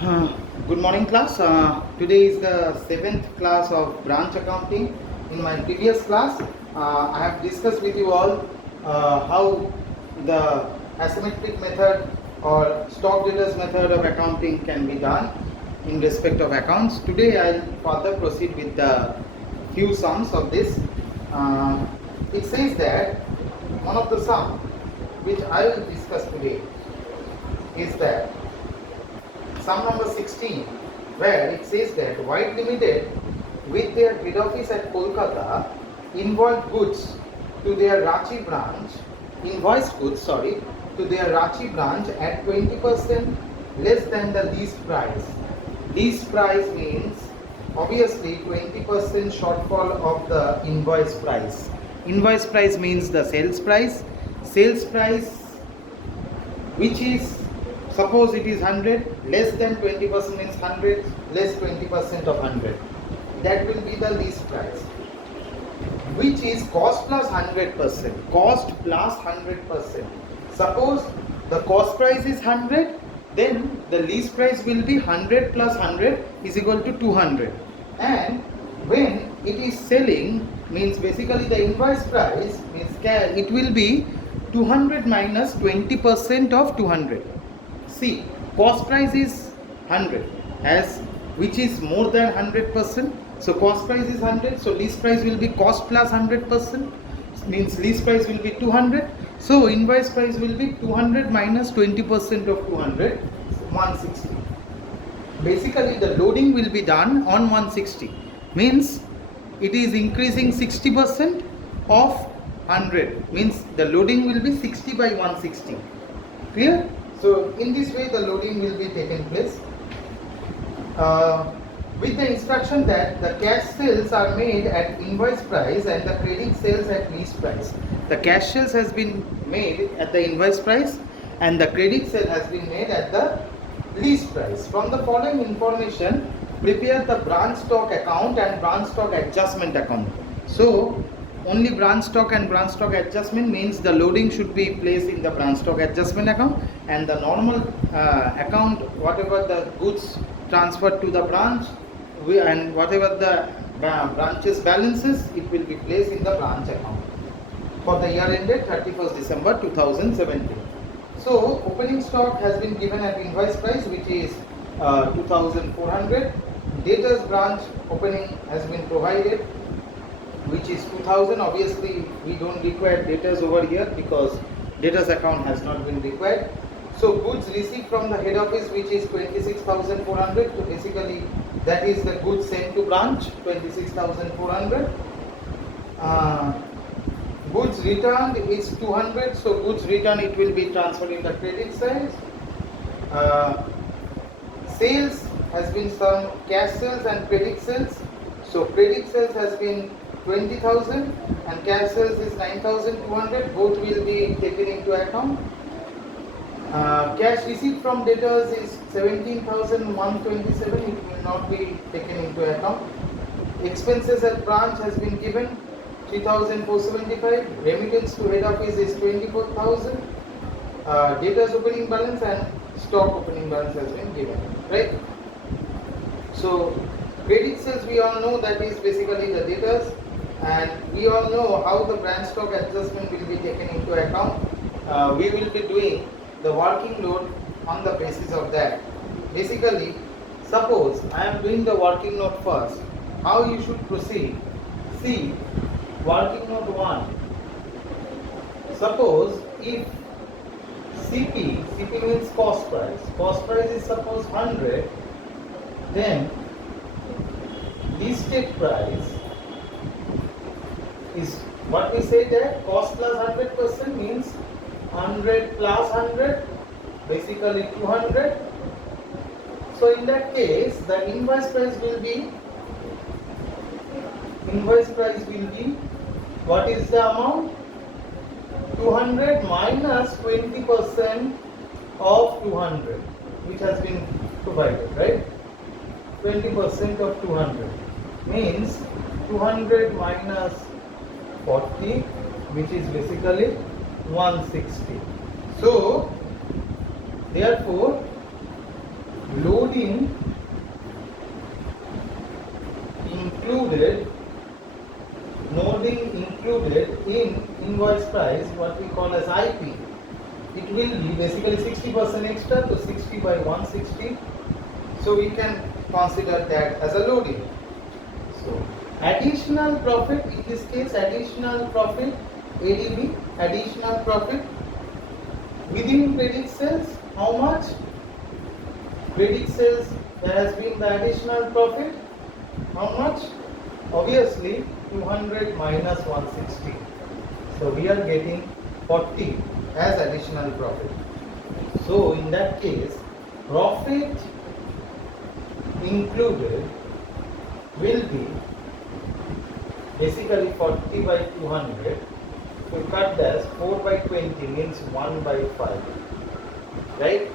Uh, Good morning, class. Today is the seventh class of branch accounting. In my previous class, I have discussed with you all how the asymmetric method or stock debtors method of accounting can be done in respect of accounts. Today, I'll further proceed with the few sums of this. It says that one of the sum which I will discuss today is that sum number 16, where it says that White Limited with their head office at Kolkata invoiced goods to their Ranchi branch at 20% less than the least price. Least price means obviously 20% shortfall of the invoice price. Invoice price means the sales price. Sales price, which is, suppose it is 100, less than 20% means 100, less 20% of 100. That will be the least price, which is cost plus 100%. Cost plus 100%. Suppose the cost price is 100, then the least price will be 100 plus 100 is equal to 200. And when it is selling, means basically the invoice price means it will be 200 minus 20% of 200. See, cost price is 100, as which is more than 100%. So cost price is 100, so least price will be cost plus 100%, means least price will be 200. So invoice price will be 200 minus 20% of 200, 160. Basically the loading will be done on 160, means it is increasing 60% of 100, means the loading will be 60 by 160. Clear? So in this way the loading will be taken place with the instruction that the cash sales are made at invoice price and the credit sales at least price. The cash sales has been made at the invoice price and the credit sale has been made at the least price. From the following information, prepare the branch stock account and branch stock adjustment account. So only branch stock and branch stock adjustment means the loading should be placed in the branch stock adjustment account, and the normal account, whatever the goods transferred to the branch and whatever the branch's balances, it will be placed in the branch account for the year ended 31st December 2017. So opening stock has been given at invoice price, which is 2400. Debtors branch opening has been provided, which is 2000. Obviously we don't require debtors over here because debtors account has not been required. So goods received from the head office, which is 26,400. So basically that is the goods sent to branch, 26,400. Goods returned is 200. So goods returned, it will be transferred in the credit side. Sales has been some cash sales and credit sales. So credit sales has been 20,000 and cash sales is 9,200. Both will be taken into account. Cash received from debtors is 17,127. It will not be taken into account. Expenses at branch has been given 3,475. Remittance to head office is 24,000. Debtors opening balance and stock opening balance has been given. Right? So credit sales, we all know that is basically the debtors, and we all know how the branch stock adjustment will be taken into account. We will be doing the working load on the basis of that. Basically, suppose I am doing the working note first. How you should proceed? See, working note 1. Suppose if CP means cost price is suppose 100, then listed price is what we say that cost plus 100% means 100 plus 100, basically 200. So in that case the invoice price will be what is the amount? 200 minus 20% of 200, which has been provided, right? 20% of 200 means 200 minus 40, which is basically 160. So therefore load loading included in invoice price, what we call as IP, it will be basically 60% extra, so 60 by 160. So we can consider that as a loading. So additional profit, in this case additional profit, ADB, additional profit within credit sales, how much? Credit sales, there has been the additional profit, how much? Obviously 200 minus 160. So we are getting 40 as additional profit. So in that case, profit included will be basically 40 by 200. So cut that, 4 by 20 means 1 by 5. Right?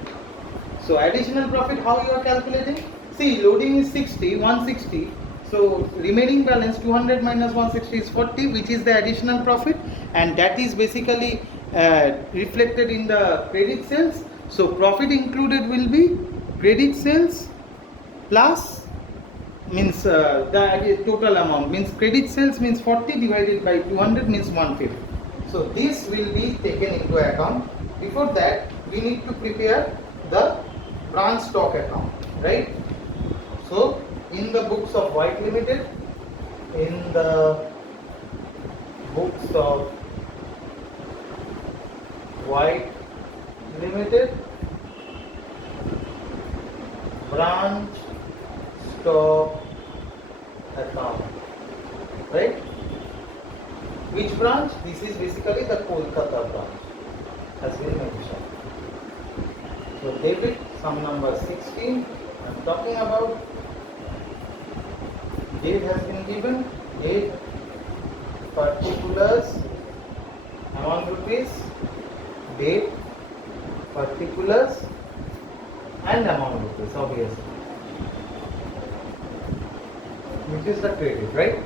So additional profit, how you are calculating? See, loading is 60, 160. So remaining balance 200 minus 160 is 40, which is the additional profit, and that is basically reflected in the credit sales. So profit included will be credit sales plus means the total amount means credit sales means 40 divided by 200 means 150. So this will be taken into account. Before that, we need to prepare the branch stock account, right? So in the books of White Limited, in the books of White Limited, branch stock account, right? Which branch? This is basically the Kolkata branch, has been mentioned. So debit, sum number 16, I am talking about. Date has been given, date, particulars, amount rupees, date, particulars and amount rupees, obviously, which is the credit, right?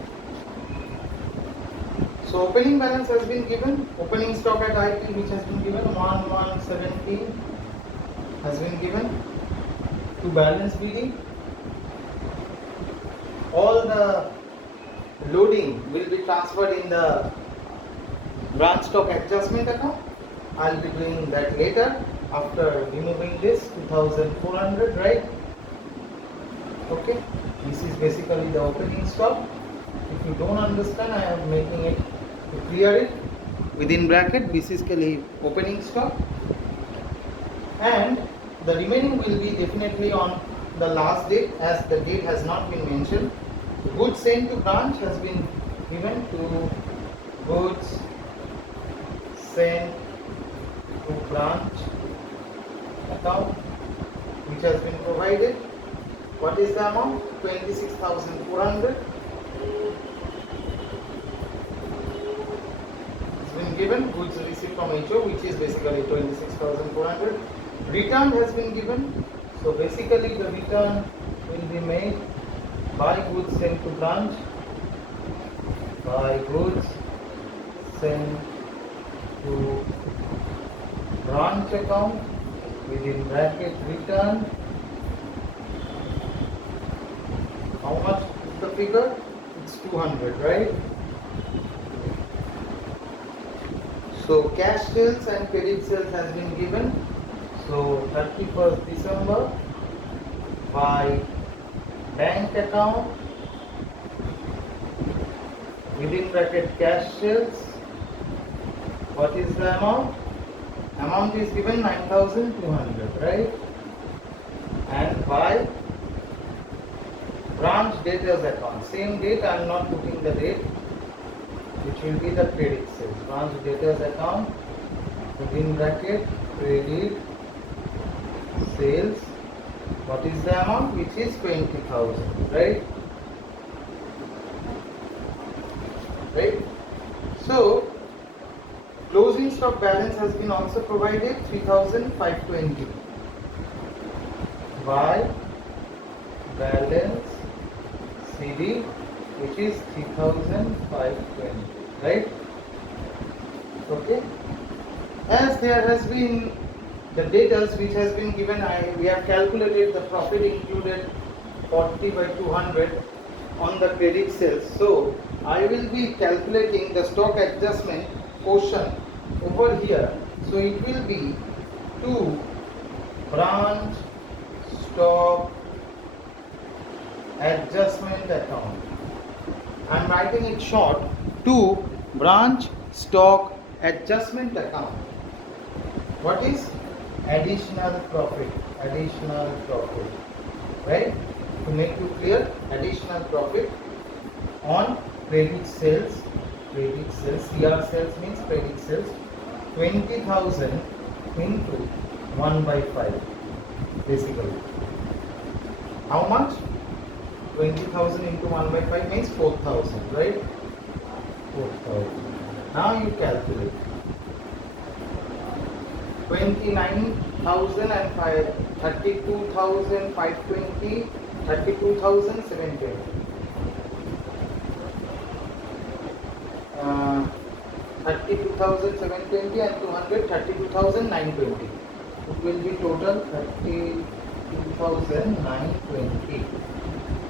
So opening balance has been given, opening stock at IP which has been given, 1117 has been given, to balance BD. All the loading will be transferred in the branch stock adjustment account. I will be doing that later after removing this 2400, right? Okay, this is basically the opening stock. If you don't understand, I am making it to clear it. Within bracket, basically opening stock, and the remaining will be definitely on the last date, as the date has not been mentioned. Goods sent to branch has been given to goods sent to branch account, which has been provided. What is the amount? 26,400. It's been given. Goods received from HO, which is basically 26,400. Return has been given. So basically the return will be made by goods sent to branch, by goods sent to branch account, within bracket return. How much is the figure? It's 200, right? So cash sales and credit sales has been given. So 31st December by bank account, within bracket cash sales. What is the amount? Amount is given 9,200, right? And by branch debtors account, same date, I am not putting the date, which will be the credit sales. Branch debtors account, within bracket credit sales. What is the amount? Which is 20,000, right? Right? So closing stock balance has been also provided, 3,520 by balance CD, which is 3,520, right? Okay. As there has been the debtors which has been given, we have calculated the profit included 40 by 200 on the credit sales. So I will be calculating the stock adjustment portion over here. So it will be to branch stock adjustment account. I am writing it short, to branch stock adjustment account. What is additional profit? Additional profit, right? To make you clear, additional profit on credit sales. Credit sales, CR sales means credit sales. 20,000 into 1 by 5, basically. How much? 20,000 into 1 by 5 means 4,000, right? 4,000. Now you calculate. 29,000 and 32,520, 32,720. 32,720 and 200, 32,920. It will be total 32,920.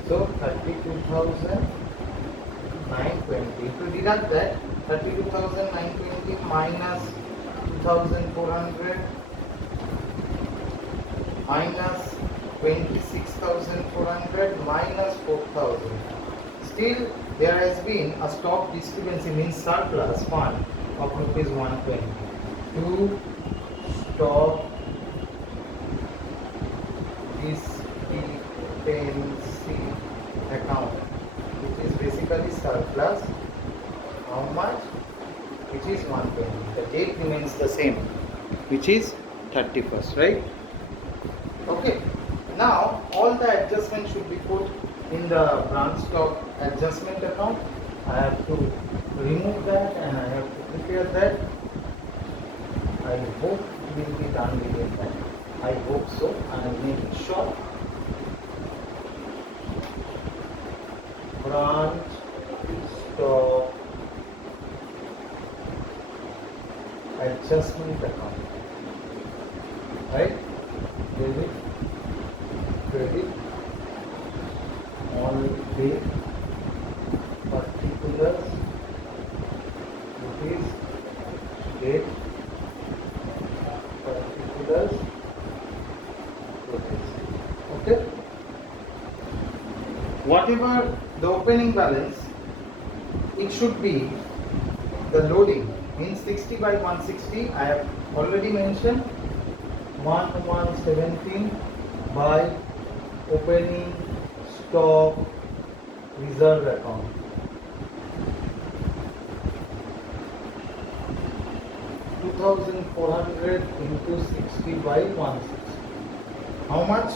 So 32,920. If you deduct that, 32,920 minus 2,400 minus 26,400 minus 4,000. Still there has been a stock discrepancy, means surplus fund of rupees 120. To stock discrepancy account, which is basically surplus. How much? Which is 120. The date remains the same, which is 31st, right? Okay. Now all the adjustments should be put in the branch stock adjustment account. I have to remove that and I have to prepare that. I hope it will be done within that. I hope so. I will make it short. Branch stock adjustment account, right? Debit, credit, all date, particulars, rupees, date, particulars, rupees. Okay? Whatever the opening balance, it should be the loading, means 60 by 160. I have already mentioned 1117 by opening stock reserve account. $2,400 into 60 by 160. How much?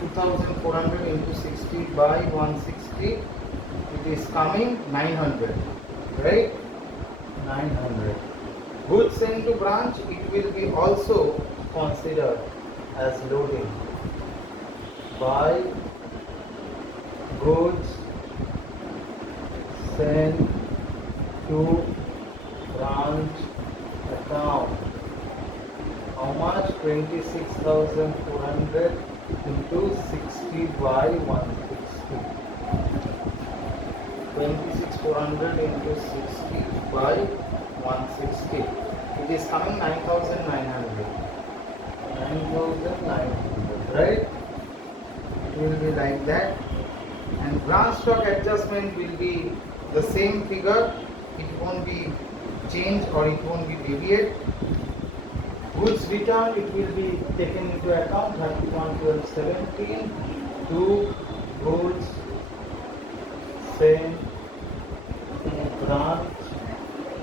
2,400 into 60 by 160. It is coming 900, right? 900. Goods sent to branch, it will be also considered as loading. Buy goods sent to branch account. How much? 26,400 into 60 by 160. 26,400 into 60 by 160. It is coming 9,900. 9,900, right? It will be like that. And branch stock adjustment will be the same figure. It won't be changed or it won't be deviate. Goods returned, it will be taken into account 31/12/17 to goods sent in branch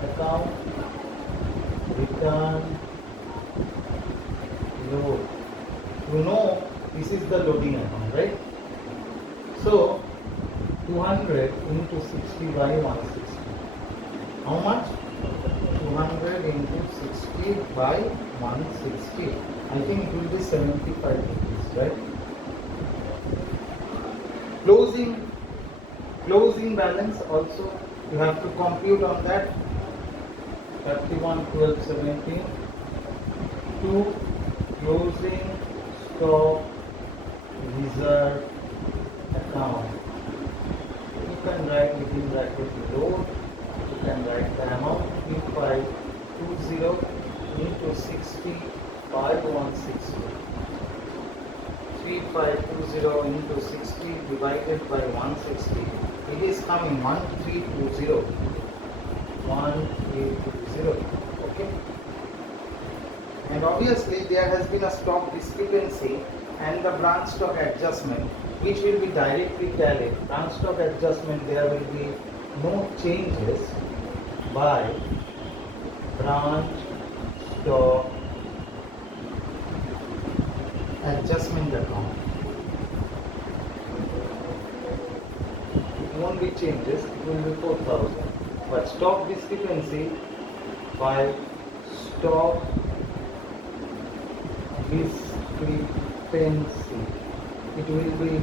account, return, load. You know this is the loading account, right? So 200 into 60 by 160. How much? 200 into 60 by 160. I think it will be 75 rupees, right? Closing balance also you have to compute on that. 31/12/17 to closing stock reserve account. You can write within bracket below. You can write the amount 3520 into 60 by 160. 3520 into 60 divided by 160. It is coming 1320. 1320. Okay. And obviously there has been a stock discrepancy and the branch stock adjustment, which will be directly tallied. Branch stock adjustment, there will be no changes by branch stock adjustment account. It won't be changes, it will be 4,000. But stock discrepancy by stock discrepancy, it will be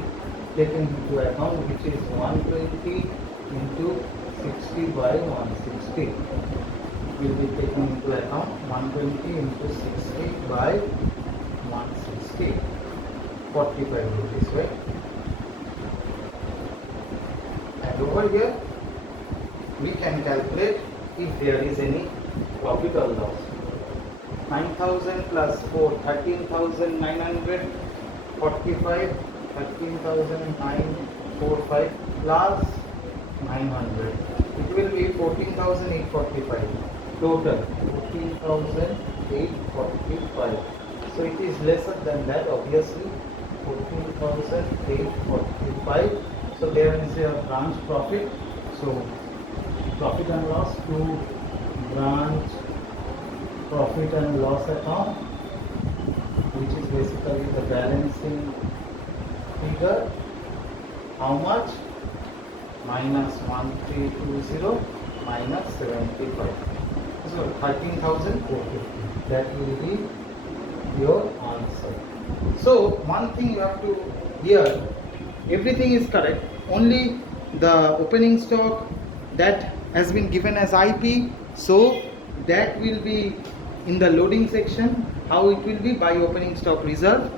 taken into account, which is 120 into 60 by 160. Will be taken into account 120 into 60 by 160. 45 rupees, right? And over here we can calculate if there is any profit or loss. 9,000 plus 4, 13,900, 45, 13,945 plus 900. It will be 14,845. Total 14,845. So it is lesser than that, obviously. 14,845. So there is a branch profit. So profit and loss to branch profit and loss account, which is basically the balancing figure. How much? Minus 1320 minus 75. So 13,450. That will be your answer. So one thing you have to hear, everything is correct, only the opening stock that has been given as IP, so that will be in the loading section. How it will be? By opening stock reserve.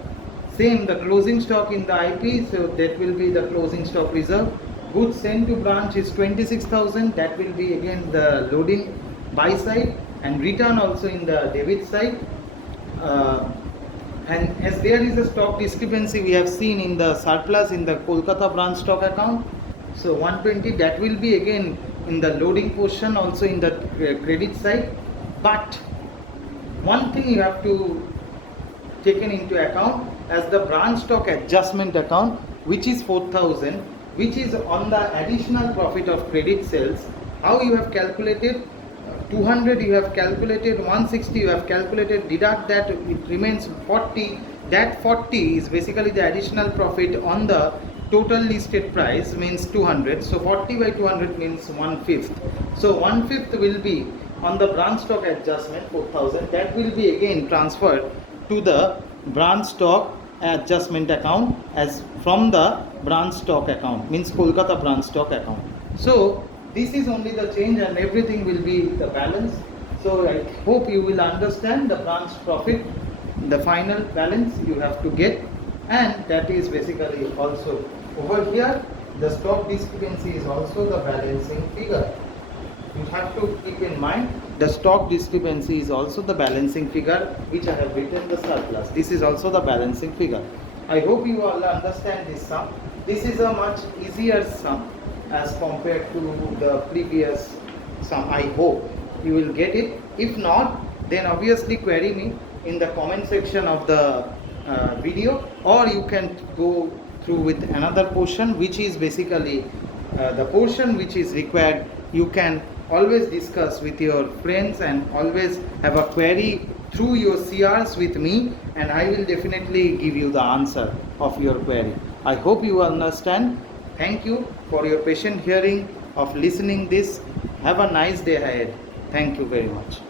Same, the closing stock in the IP, so that will be the closing stock reserve. Goods sent to branch is 26,000, that will be again the loading buy side, and return also in the debit side. And as there is a stock discrepancy, we have seen in the surplus in the Kolkata branch stock account. So 120, that will be again in the loading portion, also in the credit side. But one thing you have to taken into account as the branch stock adjustment account, which is 4,000, which is on the additional profit of credit sales. How you have calculated? 200 you have calculated, 160 you have calculated, deduct that, it remains 40. That 40 is basically the additional profit on the total listed price, means 200. So 40 by 200 means 1/5. So 1/5 will be on the branch stock adjustment 4,000. That will be again transferred to the branch stock adjustment account as from the branch stock account, means Kolkata branch stock account. So this is only the change and everything will be the balance. So I hope you will understand the branch profit, the final balance you have to get, and that is basically also over here. The stock discrepancy is also the balancing figure. You have to keep in mind the stock discrepancy is also the balancing figure, which I have written the surplus. This is also the balancing figure. I hope you all understand this sum. This is a much easier sum as compared to the previous sum. I hope you will get it. If not, then obviously query me in the comment section of the video, or you can go through with another portion, which is basically the portion which is required. You can always discuss with your friends and always have a query through your CRs with me, and I will definitely give you the answer of your query. I hope you understand. Thank you for your patient hearing of listening this. Have a nice day ahead. Thank you very much.